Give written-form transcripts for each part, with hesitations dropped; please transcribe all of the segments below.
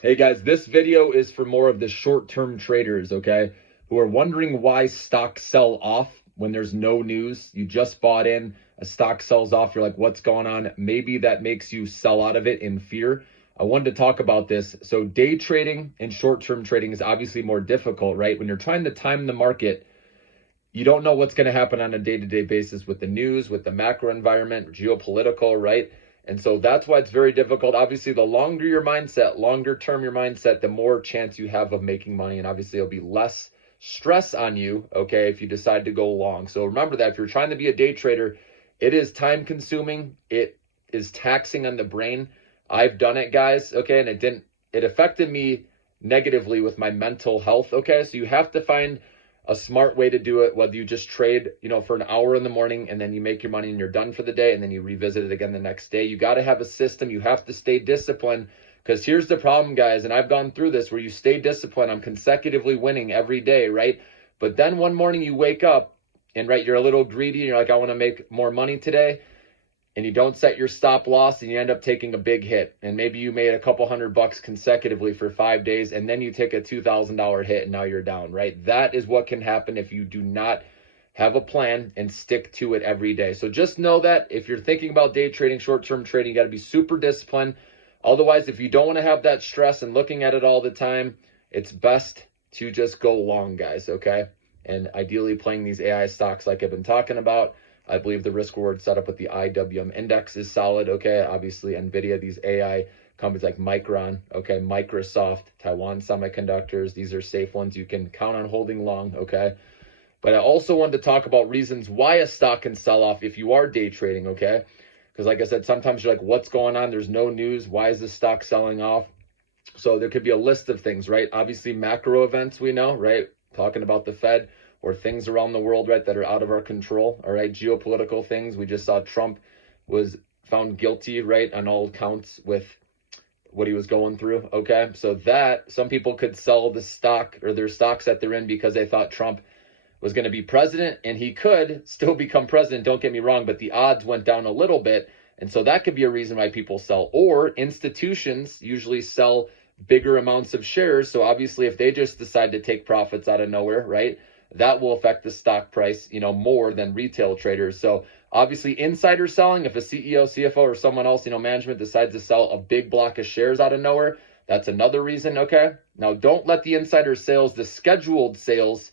Hey guys, this video is for more of the short-term traders, okay, who are wondering why stocks sell off when there's no news. You just bought in, a stock sells off, you're like, what's going on? Maybe that makes you sell out of it in fear. I wanted to talk about this. So day trading and short-term trading is obviously more difficult, right? When you're trying to time the market, you don't know what's going to happen on a day-to-day basis with the news, with the macro environment, geopolitical, right? And so that's why it's very difficult. Obviously, the longer your mindset, longer term your mindset, the more chance you have of making money. And obviously, it'll be less stress on you, okay, if you decide to go long. So remember that if you're trying to be a day trader, it is time consuming. It is taxing on the brain. I've done it, guys, okay, and it affected me negatively with my mental health, okay? So you have to find a smart way to do it, whether you just trade, for an hour in the morning and then you make your money and you're done for the day and then you revisit it again the next day. You got to have a system. You have to stay disciplined, because here's the problem, guys, and I've gone through this, where you stay disciplined. I'm consecutively winning every day, right? But then one morning you wake up and, right, you're a little greedy and you're like, I want to make more money today. And you don't set your stop loss and you end up taking a big hit. And maybe you made a couple $100 consecutively for 5 days, and then you take a $2,000 hit and now you're down, right? That is what can happen if you do not have a plan and stick to it every day. So just know that if you're thinking about day trading, short-term trading, you got to be super disciplined. Otherwise, if you don't want to have that stress and looking at it all the time, it's best to just go long, guys, okay? And ideally playing these AI stocks like I've been talking about. I believe the risk reward setup with the IWM index is solid, okay? Obviously, NVIDIA, these AI companies like Micron, okay? Microsoft, Taiwan Semiconductors, these are safe ones you can count on holding long, okay? But I also wanted to talk about reasons why a stock can sell off if you are day trading, okay? Because like I said, sometimes you're like, what's going on? There's no news. Why is this stock selling off? So there could be a list of things, right? Obviously, macro events, we know, right? Talking about the Fed, or things around the world, right, that are out of our control, all right? Geopolitical things. We just saw Trump was found guilty, right, on all counts with what he was going through, okay? So that, some people could sell the stock or their stocks that they're in because they thought Trump was going to be president, and he could still become president, don't get me wrong, but the odds went down a little bit. And so that could be a reason why people sell. Or institutions usually sell bigger amounts of shares. So obviously, if they just decide to take profits out of nowhere, right, that will affect the stock price, more than retail traders. So obviously, insider selling, if a CEO, CFO, or someone else, management decides to sell a big block of shares out of nowhere, that's another reason, okay? Now, don't let the insider sales, the scheduled sales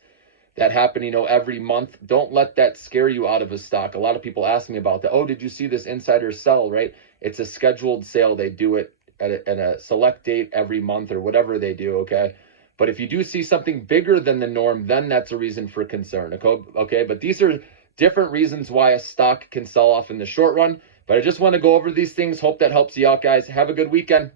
that happen, every month, don't let that scare you out of a stock. A lot of people ask me about that. Oh, did you see this insider sell, right? It's a scheduled sale. They do it at a select date every month or whatever they do, okay? But if you do see something bigger than the norm, then that's a reason for concern, okay? But these are different reasons why a stock can sell off in the short run. But I just want to go over these things. Hope that helps you out, guys. Have a good weekend.